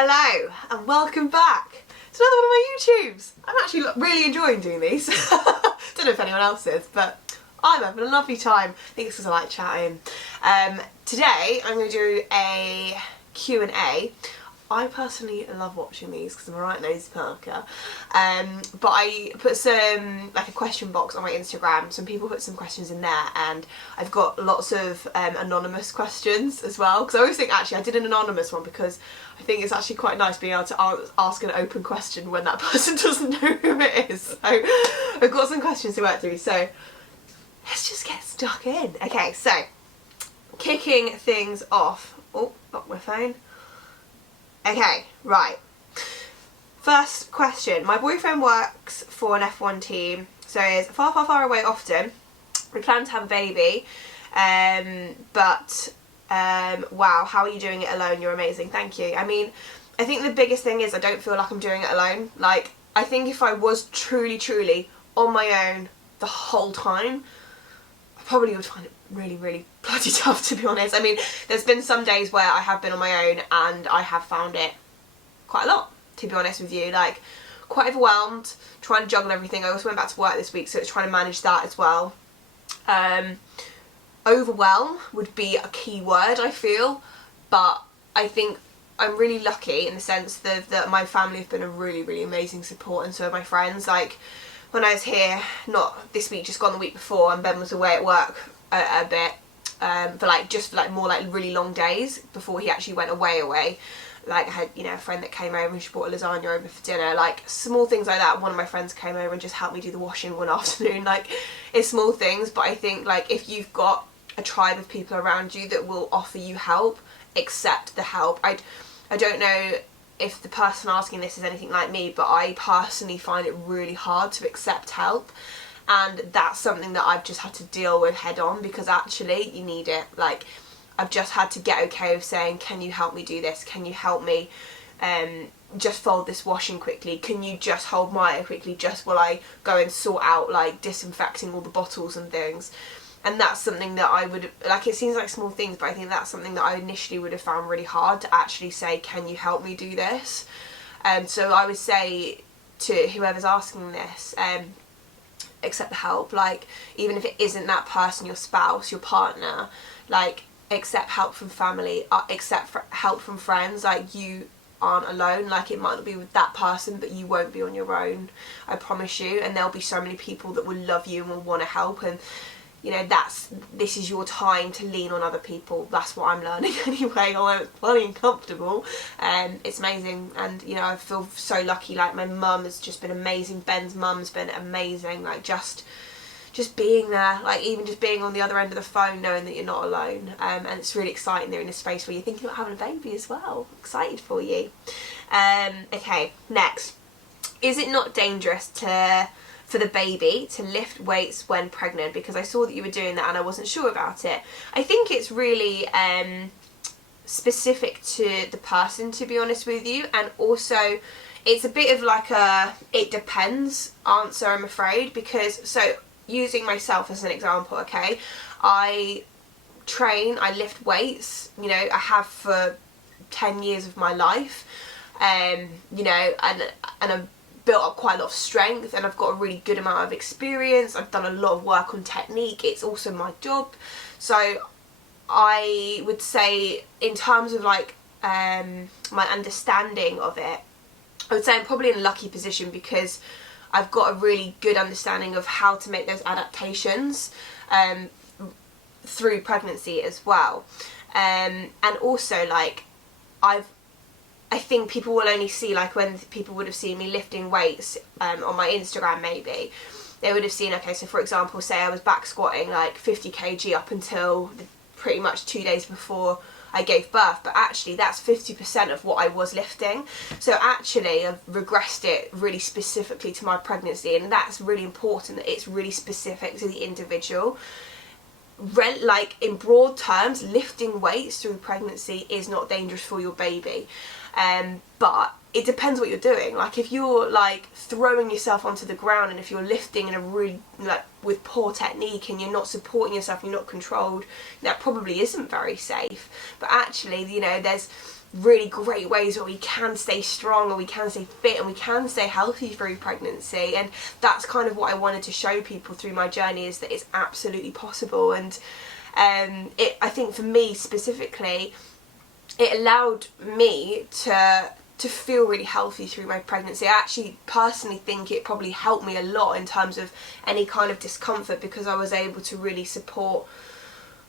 Hello and welcome back to another one of my YouTubes. I'm actually really enjoying doing these. Don't know if anyone else is, but I'm having a lovely time. I think it's because I like chatting. Today I'm going to do a Q&A. I personally love watching these because I'm a right nosy Parker. But I put some, like a question box on my Instagram. Some people put some questions in there and I've got lots of anonymous questions as well. Because I always think, actually, I did an anonymous one because I think it's actually quite nice being able to ask an open question when that person doesn't know who it is. So I've got some questions to work through. So let's just get stuck in. Okay, so kicking things off. Oh, not my phone. Okay, right. First question. My boyfriend works for an F1 team, so is far, far, far away often. We plan to have a baby, but wow, how are you doing it alone? You're amazing. Thank you. I mean, I think the biggest thing is I don't feel like I'm doing it alone. Like, I think if I was truly on my own the whole time, I probably would find it really bloody tough, to be honest. I mean, there's been some days where I have been on my own and I have found it quite a lot, to be honest with you. Like, quite overwhelmed, trying to juggle everything. I also went back to work this week, so it's trying to manage that as well. Overwhelm would be a key word, I feel, but I think I'm really lucky in the sense that my family have been a really amazing support, and so are my friends. Like, when I was here, not this week, just gone the week before, and Ben was away at work a bit, for more really long days before he actually went away. Like, I had, a friend that came over and she brought a lasagna over for dinner, like small things like that. One of my friends came over and just helped me do the washing one afternoon. Like, it's small things, but I think, like, if you've got a tribe of people around you that will offer you help, accept the help. I don't know if the person asking this is anything like me, but I personally find it really hard to accept help. And that's something that I've just had to deal with head on, because actually you need it. Like, I've just had to get okay with saying, can you help me do this? Can you help me just fold this washing quickly? Can you just hold Maya quickly just while I go and sort out, like, disinfecting all the bottles and things? And that's something that I would, like, it seems like small things, but I think that's something that I initially would have found really hard to actually say, can you help me do this? So I would say to whoever's asking this, accept the help. Like, even if it isn't that person, your spouse, your partner, like, accept help from family, accept help from friends. Like, you aren't alone. Like, it might not be with that person, but you won't be on your own, I promise you. And there'll be so many people that will love you and will want to help, and this is your time to lean on other people. That's what I'm learning anyway, although it's funny and comfortable. It's amazing, and I feel so lucky. Like, my mum has just been amazing. Ben's mum's been amazing. Like, just being there, like, even just being on the other end of the phone, knowing that you're not alone. And it's really exciting. They're in a space where you're thinking about having a baby as well. Excited for you. Okay, next. Is it not dangerous for the baby to lift weights when pregnant? Because I saw that you were doing that and I wasn't sure about it. I think it's really specific to the person, to be honest with you, and also it's a bit of like a it depends answer, I'm afraid, because, so using myself as an example, okay, I train, I lift weights, I have for 10 years of my life, and I've built up quite a lot of strength, and I've got a really good amount of experience. I've done a lot of work on technique. It's also my job. So I would say, in terms of like my understanding of it, I would say I'm probably in a lucky position because I've got a really good understanding of how to make those adaptations through pregnancy as well. And also, like, I think people will only see, like, when people would have seen me lifting weights on my Instagram, maybe they would have seen, okay, so for example, say I was back squatting like 50 kg up until pretty much 2 days before I gave birth, but actually that's 50% of what I was lifting. So actually I've regressed it really specifically to my pregnancy, and that's really important, that it's really specific to the individual. Like, in broad terms, lifting weights through pregnancy is not dangerous for your baby, but it depends what you're doing. Like, if you're like throwing yourself onto the ground, and if you're lifting in a really, like, with poor technique, and you're not supporting yourself, you're not controlled, that probably isn't very safe. But actually, there's really great ways where we can stay strong and we can stay fit and we can stay healthy through pregnancy. And that's kind of what I wanted to show people through my journey, is that it's absolutely possible. And I think for me specifically, it allowed me to feel really healthy through my pregnancy. I actually personally think it probably helped me a lot in terms of any kind of discomfort, because I was able to really support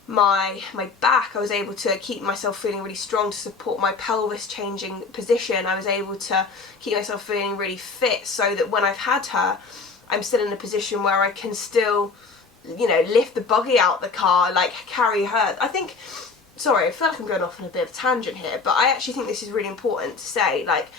my back. I was able to keep myself feeling really strong, to support my pelvis changing position. I was able to keep myself feeling really fit, so that when I've had her, I'm still in a position where I can still, you know, lift the buggy out the car, like carry her. I feel like I'm going off on a bit of a tangent here, but I actually think this is really important to say. Like,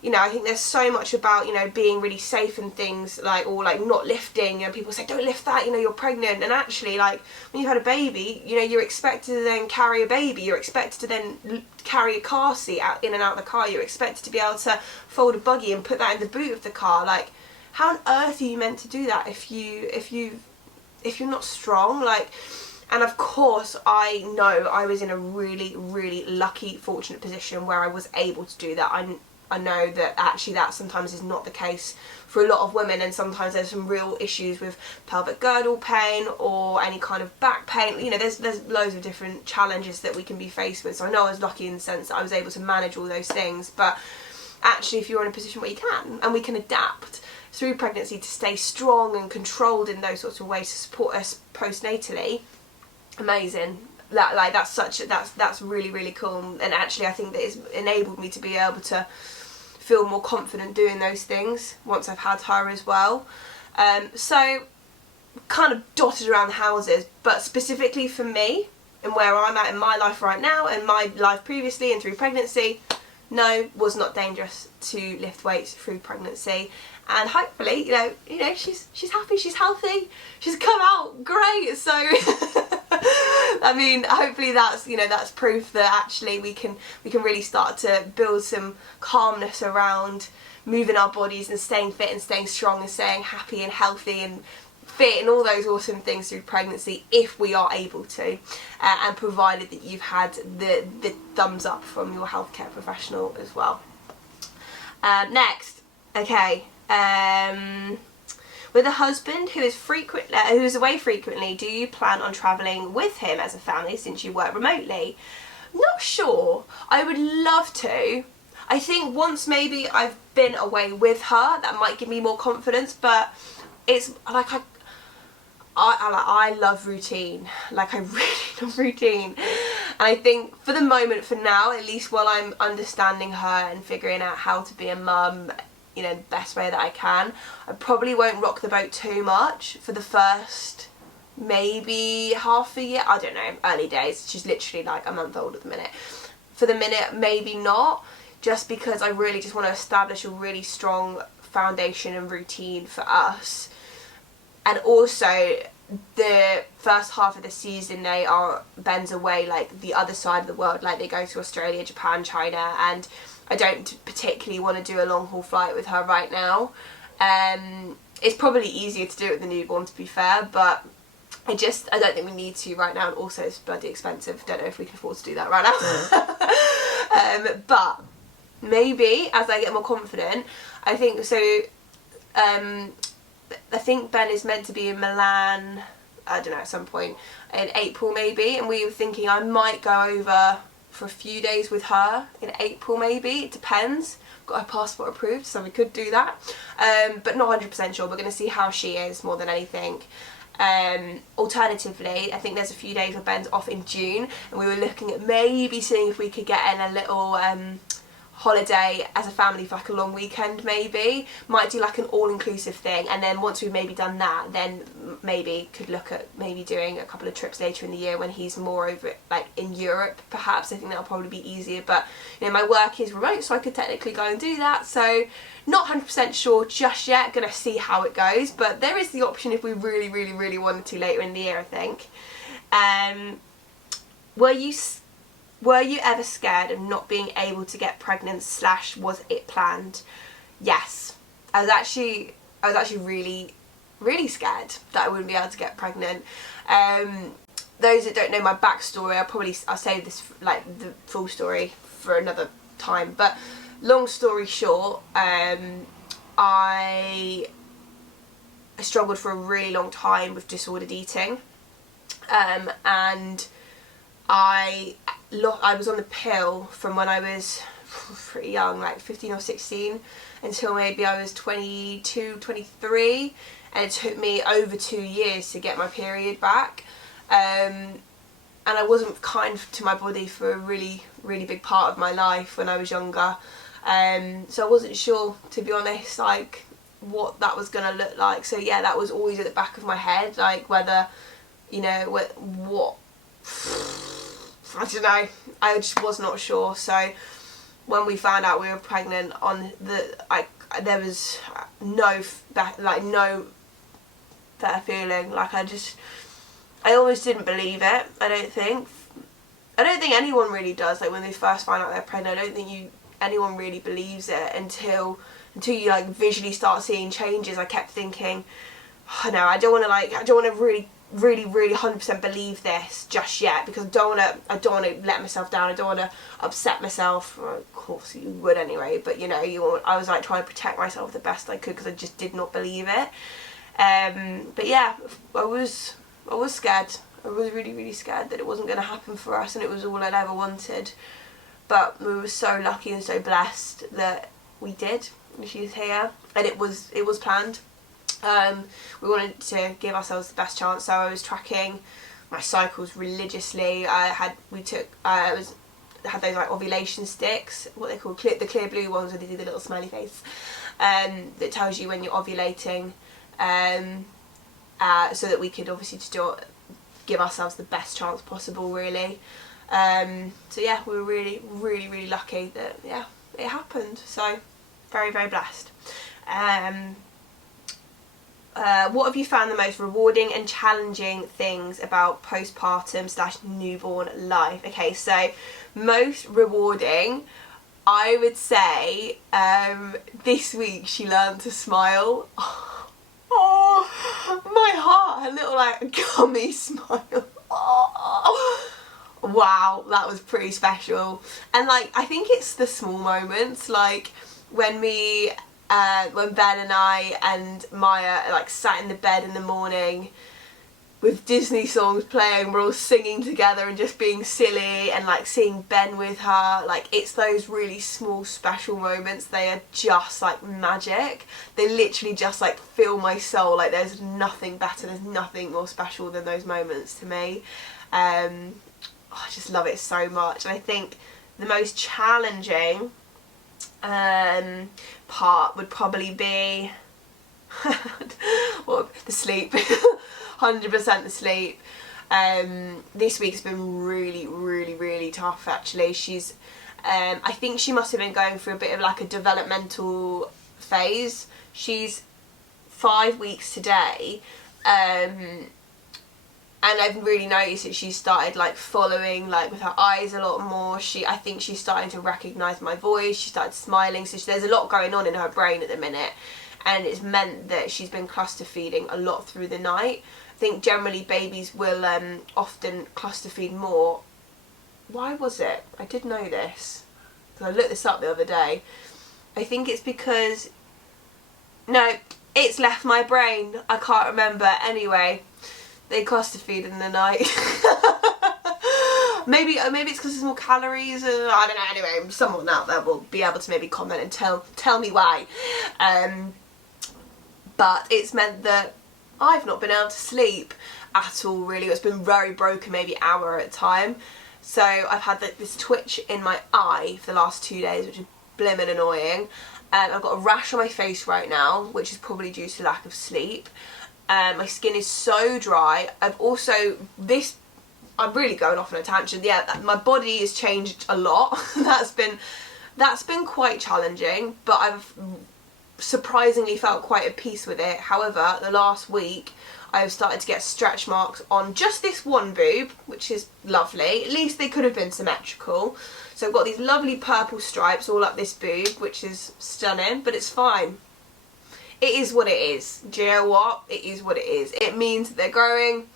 you know, I think there's so much about, you know, being really safe and things, like, or like not lifting, and people say, don't lift that, you know, you're pregnant. And actually, like, when you've had a baby, you know, you're expected to then carry a baby, you're expected to then carry a car seat out, in and out of the car, you're expected to be able to fold a buggy and put that in the boot of the car. Like, how on earth are you meant to do that if you're not strong? Like, and of course, I know I was in a really, really lucky, fortunate position where I was able to do that. I know that actually that sometimes is not the case for a lot of women, and sometimes there's some real issues with pelvic girdle pain or any kind of back pain. You know, there's loads of different challenges that we can be faced with. So I know I was lucky in the sense that I was able to manage all those things, but actually if you're in a position where you can, and we can adapt through pregnancy to stay strong and controlled in those sorts of ways to support us postnatally, amazing. That's really, really cool. And actually I think that it's enabled me to be able to feel more confident doing those things once I've had her as well. So kind of dotted around the houses, but specifically for me and where I'm at in my life right now and my life previously and through pregnancy, no, was not dangerous to lift weights through pregnancy. And hopefully, you know, she's happy, she's healthy, she's come out great. So I mean, hopefully that's, you know, that's proof that actually we can really start to build some calmness around moving our bodies and staying fit and staying strong and staying happy and healthy and fit and all those awesome things through pregnancy, if we are able to, and provided that you've had the thumbs up from your healthcare professional as well. Next, okay, with a husband who is away frequently, do you plan on travelling with him as a family since you work remotely? Not sure. I would love to. I think once maybe I've been away with her, that might give me more confidence, but it's like I love routine. Like, I really love routine. And I think for the moment, for now, at least while I'm understanding her and figuring out how to be a mum, you know, the best way that I can, I probably won't rock the boat too much for the first maybe half a year. I don't know, early days. She's literally like a month old at the minute. For the minute, maybe not, just because I really just want to establish a really strong foundation and routine for us. And also, the first half of the season, Ben's away, like the other side of the world, like they go to Australia, Japan, China, and I don't particularly want to do a long haul flight with her right now. It's probably easier to do it with the newborn, to be fair, but I don't think we need to right now, and also it's bloody expensive. Don't know if we can afford to do that right now. But maybe as I get more confident, I think so. I think Ben is meant to be in Milan, I don't know, at some point in April maybe, and we were thinking I might go over for a few days with her in April maybe. It depends. Got her passport approved, so we could do that, but not 100% sure. We're going to see how she is more than anything. Alternatively, I think there's a few days where Ben's off in June, and we were looking at maybe seeing if we could get in a little holiday as a family for like a long weekend maybe. Might do like an all-inclusive thing, and then once we've maybe done that, then maybe could look at maybe doing a couple of trips later in the year when he's more over it, like in Europe perhaps. I think that'll probably be easier, but you know, my work is remote, so I could technically go and do that, so not 100% sure just yet. Gonna see how it goes, but there is the option if we really, really, really wanted to later in the year, I think. Were you ever scared of not being able to get pregnant / was it planned? Yes. I was actually really, really scared that I wouldn't be able to get pregnant. Those that don't know my backstory, I'll save this, like the full story for another time. But long story short, I struggled for a really long time with disordered eating, and I was on the pill from when I was pretty young, like 15 or 16, until maybe I was 22, 23, and it took me over 2 years to get my period back. And I wasn't kind to my body for a really, really big part of my life when I was younger. So I wasn't sure, to be honest, like what that was going to look like. So yeah, that was always at the back of my head, like whether, you know, what I don't know, I just was not sure. So when we found out we were pregnant, there was no better feeling. Like I almost didn't believe it. I don't think anyone really does. Like when they first find out they're pregnant, I don't think anyone really believes it until you like visually start seeing changes. I kept thinking, oh, no, I don't want to really 100% believe this just yet, because I don't want to let myself down. I don't want to upset myself. Well, of course you would anyway, but you know, I was like trying to protect myself the best I could because I just did not believe it. But yeah, I was scared. I was really, really scared that it wasn't going to happen for us, and it was all I'd ever wanted. But we were so lucky and so blessed that we did. She's here, and it was planned. We wanted to give ourselves the best chance, so I was tracking my cycles religiously. I had those like ovulation sticks, what they call the clear blue ones, where they do the little smiley face, that tells you when you're ovulating, so that we could obviously just give ourselves the best chance possible, really. So yeah, we were really, really, really lucky that it happened. So very, very blessed. What have you found the most rewarding and challenging things about postpartum/newborn life? Okay, so most rewarding, I would say this week she learned to smile. Oh, my heart, a little like gummy smile. Oh, wow, that was pretty special. And like, I think it's the small moments, like when Ben and I and Maya like sat in the bed in the morning with Disney songs playing, we're all singing together and just being silly, and like seeing Ben with her, like it's those really small special moments. They are just like magic. They literally just like fill my soul. Like there's nothing better, there's nothing more special than those moments to me. I just love it so much. And I think the most challenging part would probably be well, the sleep. 100% the sleep. This week's been really, really, really tough actually. She's I think she must have been going through a bit of like a developmental phase. She's 5 weeks today, and I've really noticed that she's started like following like with her eyes a lot more. I think she's starting to recognise my voice. She started smiling, so there's a lot going on in her brain at the minute, and it's meant that she's been cluster feeding a lot through the night. I think generally babies will often cluster feed more. Why was it? I did know this because I looked this up the other day. I think it's because, no, it's left my brain. I can't remember. Anyway, they cluster feed in the night. maybe it's because there's more calories. I don't know. Anyway, someone out there will be able to maybe comment and tell me why. But it's meant that I've not been able to sleep at all, really. It's been very broken, maybe an hour at a time. So I've had this twitch in my eye for the last 2 days, which is blimmin' annoying. I've got a rash on my face right now, which is probably due to lack of sleep. My skin is so dry. I'm really going off on a tangent. Yeah, my body has changed a lot. That's been quite challenging, but I've surprisingly felt quite at peace with it. However, the last week I've started to get stretch marks on just this one boob, which is lovely. At least they could have been symmetrical. So I've got these lovely purple stripes all up this boob, which is stunning, but it's fine. It is what it is. Do you know what? It is what it is. It means that they're growing.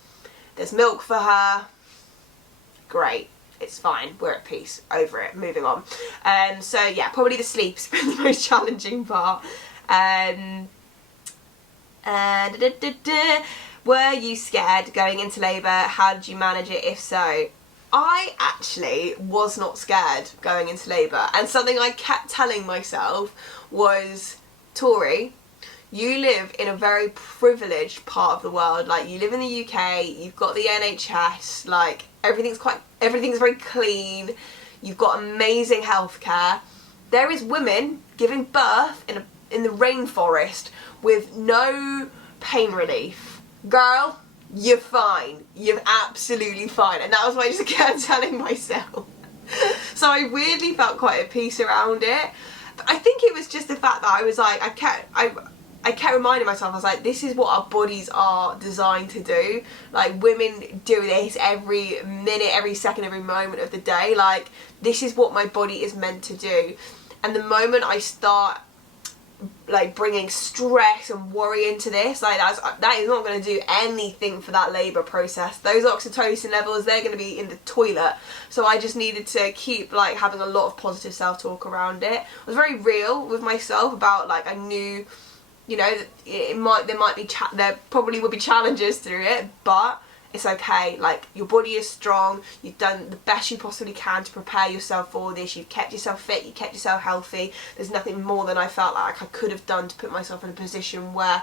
There's milk for her. Great. it's fine, we're at peace, over it, moving on. So yeah, probably the sleep's been the most challenging part. Were you scared going into labour? How did you manage it, if so? I actually was not scared going into labour, and something I kept telling myself was, Tori, you live in a very privileged part of the world. Like, you live in the UK, you've got the NHS, like everything's very clean, you've got amazing healthcare. There is women giving birth in the rainforest with no pain relief. Girl, you're fine. You're absolutely fine. And that was what I just kept telling myself. So I weirdly felt quite at peace around it. But I think it was just the fact that I was like, I kept reminding myself, I was like, this is what our bodies are designed to do. Like, women do this every minute, every second, every moment of the day. Like, this is what my body is meant to do. And the moment I start like bringing stress and worry into this, like that is not going to do anything for that labour process. Those oxytocin levels, they're going to be in the toilet. So I just needed to keep like having a lot of positive self-talk around it. I was very real with myself about, like, I knew, you know, that there probably will be challenges through it, but it's okay. Like, your body is strong, you've done the best you possibly can to prepare yourself for this, you've kept yourself fit, you kept yourself healthy. There's nothing more than I felt like I could have done to put myself in a position where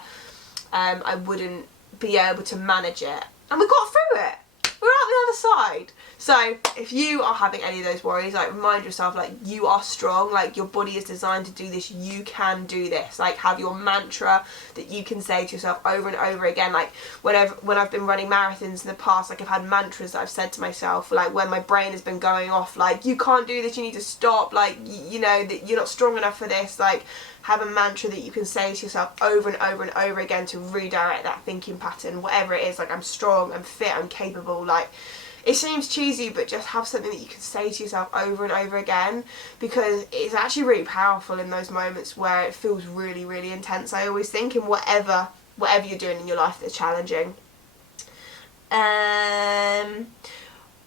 I wouldn't be able to manage it. And we got through it. We're out the other side. So if you are having any of those worries, like, remind yourself, like, you are strong, like, your body is designed to do this, you can do this. Like, have your mantra that you can say to yourself over and over again. Like, when I've been running marathons in the past, like, I've had mantras that I've said to myself, like, when my brain has been going off, like, you can't do this, you need to stop, like, you know, that you're not strong enough for this. Like, have a mantra that you can say to yourself over and over and over again to redirect that thinking pattern, whatever it is. Like, I'm strong, I'm fit, I'm capable. Like, it seems cheesy, but just have something that you can say to yourself over and over again, because it's actually really powerful in those moments where it feels really, really intense. I always think, in whatever you're doing in your life that's challenging.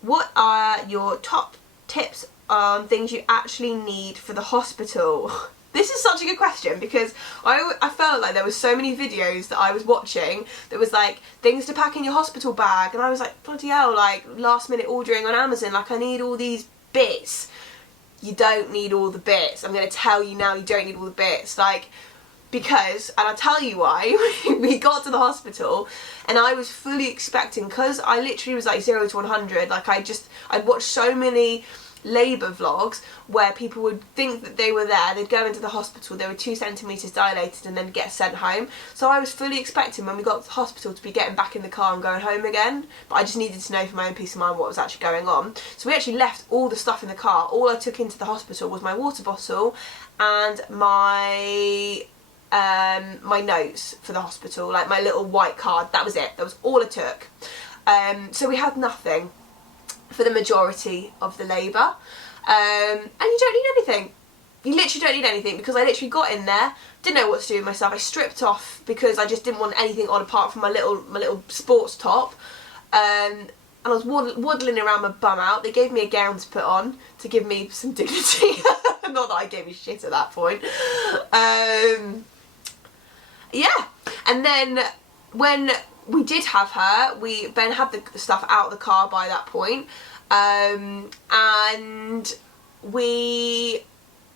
What are your top tips on things you actually need for the hospital? This is such a good question, because I felt like there was so many videos that I was watching that was like, things to pack in your hospital bag, and I was like, bloody hell, like, last minute ordering on Amazon, like, I need all these bits. You don't need all the bits. I'm going to tell you now, you don't need all the bits. Like, because, and I'll tell you why, we got to the hospital and I was fully expecting, because I literally was like 0 to 100, like, I'd watched so many labour vlogs where people would think that they were there, they'd go into the hospital, they were 2 centimetres dilated and then get sent home. So I was fully expecting when we got to the hospital to be getting back in the car and going home again, but I just needed to know for my own peace of mind what was actually going on. So we actually left all the stuff in the car. All I took into the hospital was my water bottle and my notes for the hospital, like my little white card. That was it. That was all I took. So we had nothing for the majority of the labour, and you don't need anything. You literally don't need anything, because I literally got in there, didn't know what to do with myself. I stripped off because I just didn't want anything on apart from my little sports top, and I was waddling around my bum out. They gave me a gown to put on to give me some dignity. Not that I gave a shit at that point. Yeah, and then when we did have her, we then had the stuff out of the car by that point, and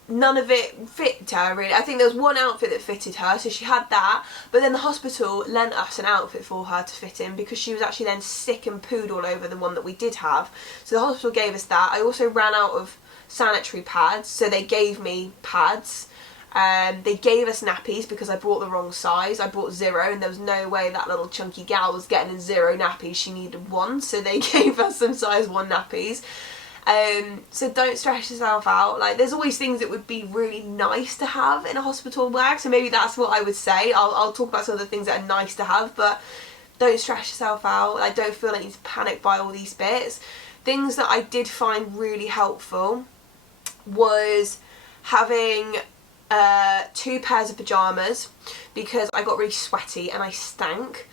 none of it fit her really. I think there was one outfit that fitted her, so she had that, but then the hospital lent us an outfit for her to fit in because she was actually then sick and pooed all over the one that we did have. So the hospital gave us that. I also ran out of sanitary pads, so they gave me pads. They gave us nappies because I bought the wrong size. I bought 0 and there was no way that little chunky gal was getting a 0 nappies. She needed 1, so they gave us some size 1 nappies. So don't stress yourself out. Like, there's always things that would be really nice to have in a hospital bag, so maybe that's what I would say. I'll talk about some of the things that are nice to have, but don't stress yourself out. Like, don't feel like you need to panic buy all these bits. Things that I did find really helpful was having 2 pairs of pyjamas, because I got really sweaty and I stank.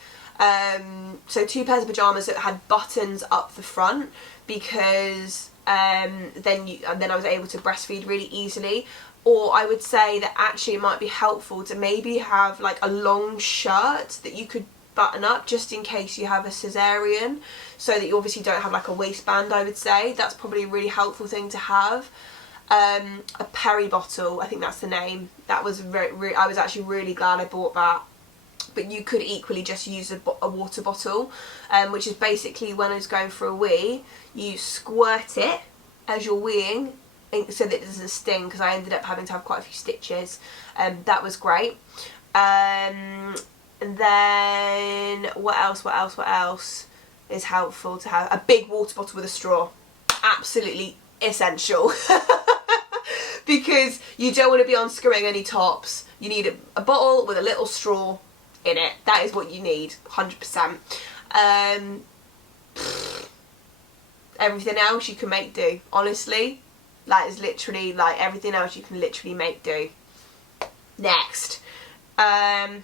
So 2 pairs of pyjamas that had buttons up the front, because then I was able to breastfeed really easily. Or I would say that actually it might be helpful to maybe have like a long shirt that you could button up just in case you have a cesarean, so that you obviously don't have like a waistband. I would say that's probably a really helpful thing to have. A peri bottle, I think that's the name. That was I was actually really glad I bought that. But you could equally just use a water bottle, which is basically when I was going for a wee, you squirt it as you're weeing so that it doesn't sting, because I ended up having to have quite a few stitches. That was great. And then what else is helpful to have? A big water bottle with a straw. Absolutely essential. Because you don't want to be unscrewing any tops. You need a bottle with a little straw in it. That is what you need, 100%. Everything else you can make do, honestly. That is literally, like, everything else you can literally make do. Next. How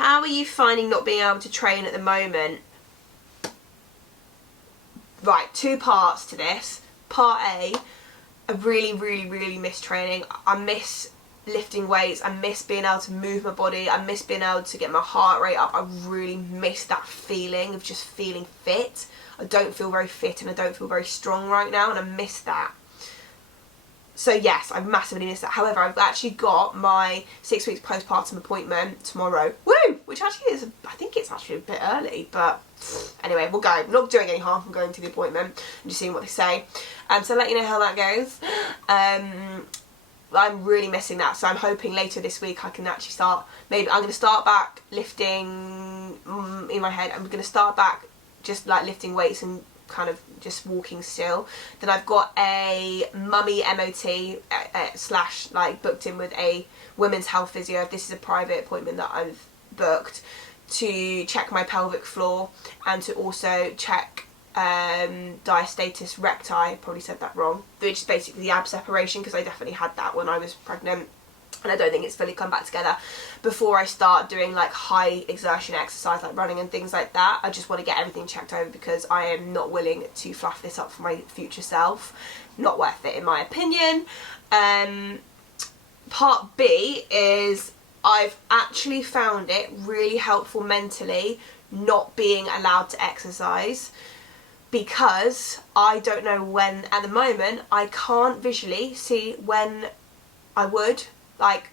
are you finding not being able to train at the moment? Right, 2 parts to this. Part A, I really miss training. I miss lifting weights. I miss being able to move my body. I miss being able to get my heart rate up. I really miss that feeling of just feeling fit. I don't feel very fit and I don't feel very strong right now, and I miss that. So yes, I massively miss that. However, I've actually got my 6 weeks postpartum appointment tomorrow. Woo! Which actually is, I think it's actually a bit early, but anyway, we'll go. I'm not doing any harm from going to the appointment and just seeing what they say. So I'll let you know how that goes. I'm really missing that, so I'm hoping later this week I can actually start. Maybe I'm going to start back lifting in my head. I'm going to start back just like lifting weights and kind of just walking still. Then I've got a mummy MOT slash like booked in with a women's health physio. This is a private appointment that I've booked to check my pelvic floor and to also check diastasis recti. I probably said that wrong, which is basically the ab separation, because I definitely had that when I was pregnant and I don't think it's fully come back together. Before I start doing like high exertion exercise like running and things like that, I just want to get everything checked over, because I am not willing to fluff this up for my future self. Not worth it in my opinion. Part B is I've actually found it really helpful mentally not being allowed to exercise, because I don't know when. At the moment I can't visually see when I would. Like,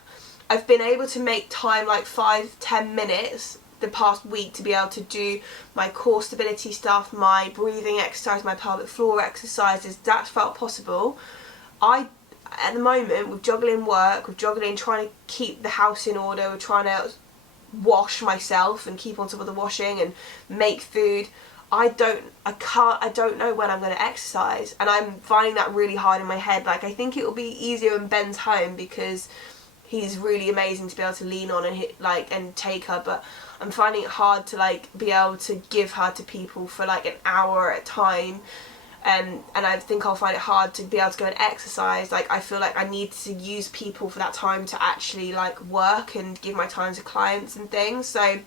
I've been able to make time, like 5-10 minutes the past week, to be able to do my core stability stuff, my breathing exercise, my pelvic floor exercises. That's felt possible. At the moment, with juggling work, with juggling trying to keep the house in order, with trying to wash myself and keep on top of the washing and make food, I don't know when I'm going to exercise, and I'm finding that really hard in my head. Like, I think it will be easier when Ben's home, because he's really amazing to be able to lean on and take her, but I'm finding it hard to like be able to give her to people for like an hour at a time, and I think I'll find it hard to be able to go and exercise. Like, I feel like I need to use people for that time to actually like work and give my time to clients and things. So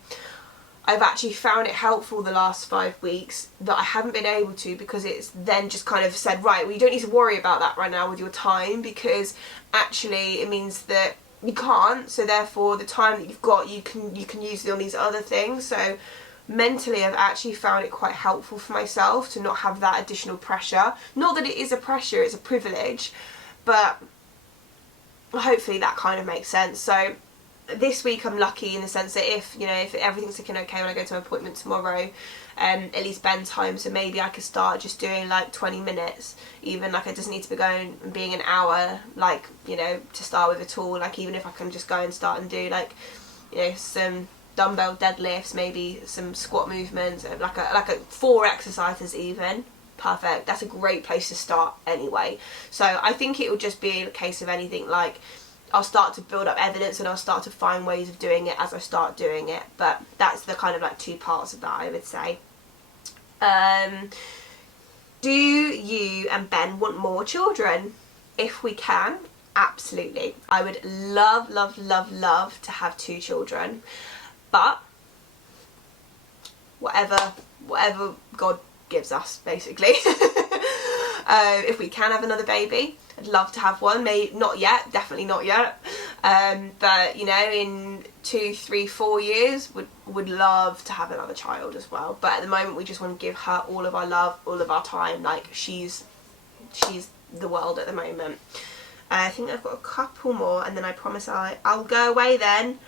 I've actually found it helpful the last 5 weeks that I haven't been able to, because it's then just kind of said, right, well, you don't need to worry about that right now with your time, because actually it means that you can't, so therefore the time that you've got you can use it on these other things. So mentally I've actually found it quite helpful for myself to not have that additional pressure. Not that it is a pressure, it's a privilege, but hopefully that kind of makes sense. So this week I'm lucky in the sense that if everything's looking okay when I go to my appointment tomorrow, at least Ben's home, so maybe I could start just doing like 20 minutes, even. Like, it doesn't need to be going and being an hour, like, to start with at all. Like, even if I can just go and start and do like, some dumbbell deadlifts, maybe some squat movements, like a 4 exercises even. Perfect. That's a great place to start anyway. So I think it will just be a case of anything, like I'll start to build up evidence and I'll start to find ways of doing it as I start doing it. But that's the kind of like 2 parts of that, I would say. Do you and Ben want more children? If we can, absolutely. I would love to have 2 children, but whatever God gives us, basically. if we can have another baby. I'd love to have one. Maybe not yet, definitely not yet. But you know, in 2, 3, 4 years, would love to have another child as well. But at the moment, we just want to give her all of our love, all of our time. Like she's the world at the moment. I think I've got a couple more, and then I promise I'll go away then.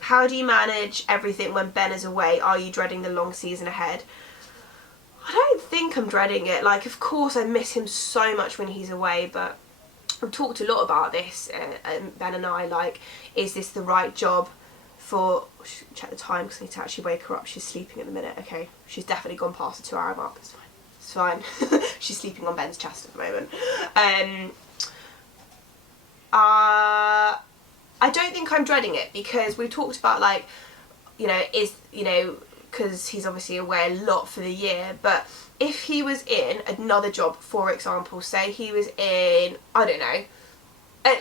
How do you manage everything when Ben is away? Are you dreading the long season ahead? I don't think I'm dreading it. Like, of course I miss him so much when he's away, but we've talked a lot about this, Ben and I, like, is this the right job for... Check the time because I need to actually wake her up. She's sleeping at the minute. Okay, she's definitely gone past the 2-hour mark. It's fine. It's fine. She's sleeping on Ben's chest at the moment. I don't think I'm dreading it, because we've talked about, like, you know, because he's obviously away a lot for the year, but if he was in another job, for example, say he was in, I don't know,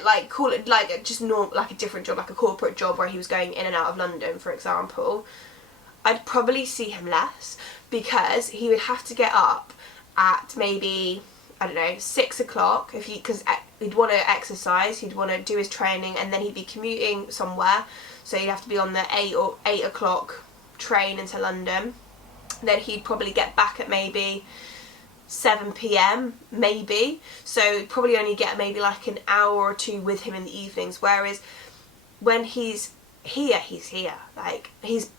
like, call it like just normal, like a different job, like a corporate job where he was going in and out of London, for example, I'd probably see him less, because he would have to get up at maybe, I don't know, 6 o'clock, because he'd want to exercise, he'd want to do his training, and then he'd be commuting somewhere, so he'd have to be on the 8 o'clock train into London. Then he'd probably get back at maybe 7 p.m, maybe, so probably only get maybe like an hour or two with him in the evenings, whereas when he's here, like he's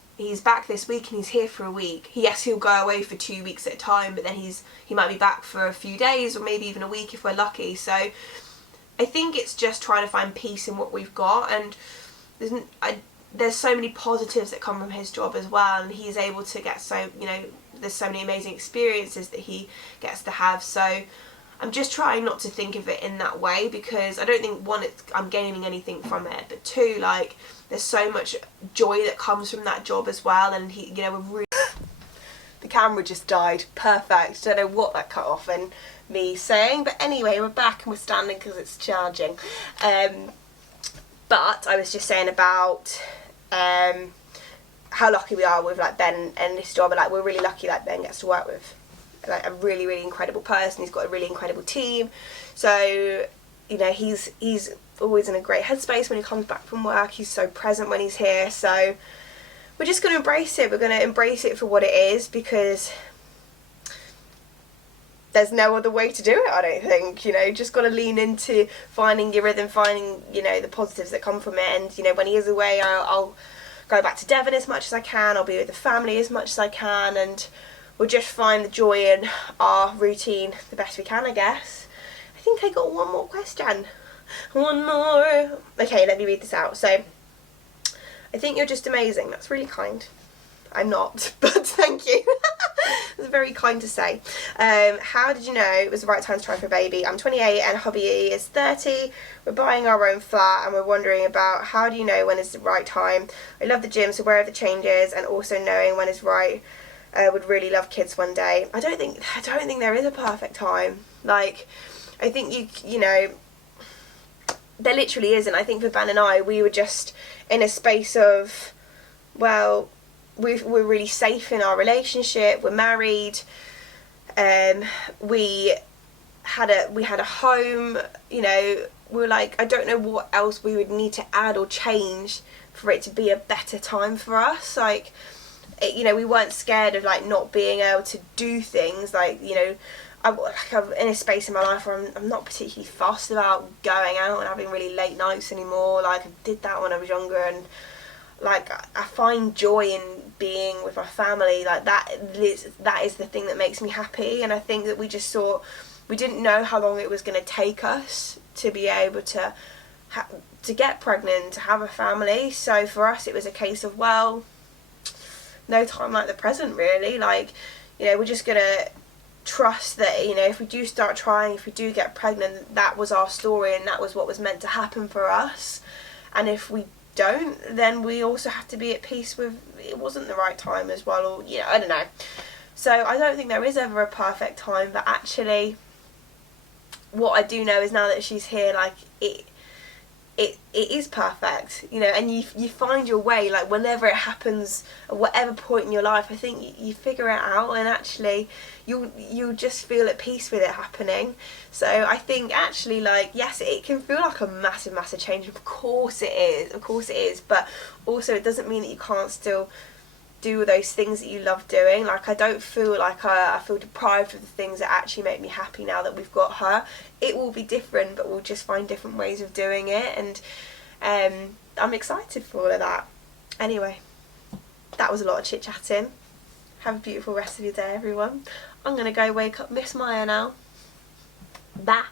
back this week and he's here for a week. Yes, he'll go away for 2 weeks at a time, but then he might be back for a few days or maybe even a week if we're lucky. So I think it's just trying to find peace in what we've got, and there's so many positives that come from his job as well, and he's able to get there's so many amazing experiences that he gets to have. So I'm just trying not to think of it in that way, because I don't think, one, I'm gaining anything from it, but two, like, there's so much joy that comes from that job as well, and we're really... The camera just died. Perfect. Don't know what that cut off and me saying, but anyway, we're back and we're standing because it's charging. But I was just saying about how lucky we are with, like, Ben and this job, and, like, we're really lucky that Ben gets to work with, like, a really, really incredible person. He's got a really incredible team, so he's always in a great headspace when he comes back from work. He's so present when he's here, so we're just going to embrace it. We're going to embrace it for what it is, because there's no other way to do it, I don't think. Just got to lean into finding your rhythm, finding the positives that come from it. And when he is away, I'll go back to Devon as much as I can. I'll be with the family as much as I can, and we'll just find the joy in our routine the best we can, I guess. I think I got one more question. One more. Okay, let me read this out. So, I think you're just amazing. That's really kind. I'm not, but thank you. That's very kind to say. How did you know it was the right time to try for a baby? I'm 28 and hubby is 30. We're buying our own flat and we're wondering about how do you know when is the right time. I love the gym, so aware of the changes and also knowing when is right. Would really love kids one day. I don't think there is a perfect time. Like, I think there literally isn't. I think for Ben and I, we were just in a space of, well, we're really safe in our relationship. We're married. We had a home. We're like, I don't know what else we would need to add or change for it to be a better time for us. Like, we weren't scared of, like, not being able to do things. Like, I'm in a space in my life where I'm not particularly fussed about going out and having really late nights anymore. Like, I did that when I was younger, and, like, I find joy in being with my family. Like, that is the thing that makes me happy. And I think that we just we didn't know how long it was going to take us to be able to get pregnant, to have a family. So for us, it was a case of, well, no time like the present, really. Like, we're just gonna trust that, if we do start trying, if we do get pregnant, that was our story and that was what was meant to happen for us. And if we don't, then we also have to be at peace with it wasn't the right time as well, or I don't know. So I don't think there is ever a perfect time, but actually what I do know is now that she's here, like, it is perfect, you know, and you find your way, like whenever it happens at whatever point in your life. I think you figure it out, and actually you'll just feel at peace with it happening. So I think actually, like, yes, it can feel like a massive change. Of course it is, but also it doesn't mean that you can't still do those things that you love doing. Like, I don't feel like I feel deprived of the things that actually make me happy now that we've got her. It will be different, but we'll just find different ways of doing it, and I'm excited for all of that. Anyway, that was a lot of chit chatting. Have a beautiful rest of your day, everyone. I'm gonna go wake up Miss Maya now. Bye.